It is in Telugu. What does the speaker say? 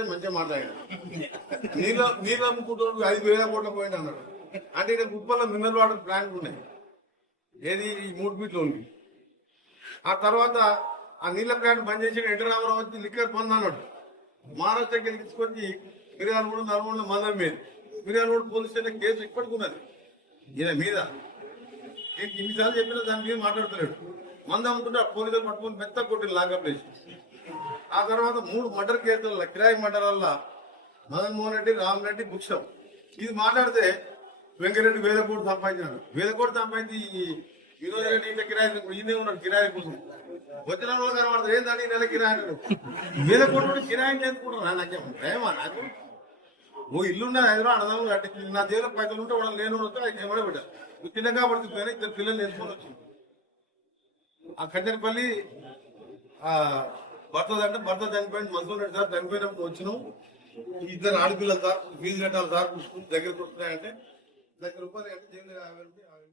మంచిగా మాట్లాడాడు. నీళ్ళ నీళ్ళు అమ్ముకుంటూ ఐదు వేల కోట్ల పోయింది అన్నాడు. అంటే ఇక్కడ కుప్పల్లో మినరల్ వాటర్ ప్లాంట్ ఉన్నాయి. ఏది? ఈ మూడు ఫీట్లో ఉంది. ఆ తర్వాత ఆ నీళ్ళ ప్లాంట్ బంద్ చేసి ఎన్టీ వచ్చి లిక్కర్ పొంది అన్నాడు. మహారాష్ట్రకి వెళ్ళి తీసుకొచ్చి మిర్యాలగూడ నల్గొండ మందం మీద. మిర్యాలగూడ పోలీస్ స్టేషన్ కేసు ఇప్పటికి ఉన్నది. ఈయన మీద. నేను ఇన్నిసార్లు చెప్పినా దాని మీద మాట్లాడతలేడు. మంద అమ్ముతుంటే ఆ పోలీసులు పట్టుకొని మెత్త కొట్టిన లాకప్ వేసి. ఆ తర్వాత మూడు మర్డర్ కేసుల కిరాయి మర్డర్ల మదన్మోహన్ రెడ్డి రామ్ రెడ్డి ఇది మాట్లాడితే వెంకరెడ్డి వేల కోట్లు సంపాదించాడు వేల కోట్లు సంపాదించి ఈ వినోద్ రెడ్డి ఇంత కిరాయి ఈయనే ఉన్నాడు కిరాయి కోసం. వచ్చిన వాళ్ళు తర్వాత ఏందండి ఈ నెల కిరాయి అంటాడు వేల కోట్లు కిరాయి చేసుకుంటారు నాకేం ప్రేమ నాకు? ఓ ఇల్లు ఉన్నది హైదరాబాద్ అడదాము కట్టి నా దేవుడు పైసలు ఉంటే వాళ్ళు లేని వస్తే ఆయన ఎవరో పెట్టారు. చిన్నగా పడుతుంది ఇద్దరు పిల్లలు నేర్చుకొని వచ్చింది ఆ కట్టెరపల్లి భర్త అంటే భర్త చనిపోయిన మనసులో రెడ్డి సార్ చనిపోయినప్పుడు వచ్చినాం ఇద్దరు ఆడపిల్లలు సార్ ఫీజు కట్టాలి సార్ దగ్గరకు వస్తున్నాయంటే దగ్గర రూపాయలు అంటే జైలు యాభై రూపాయలు.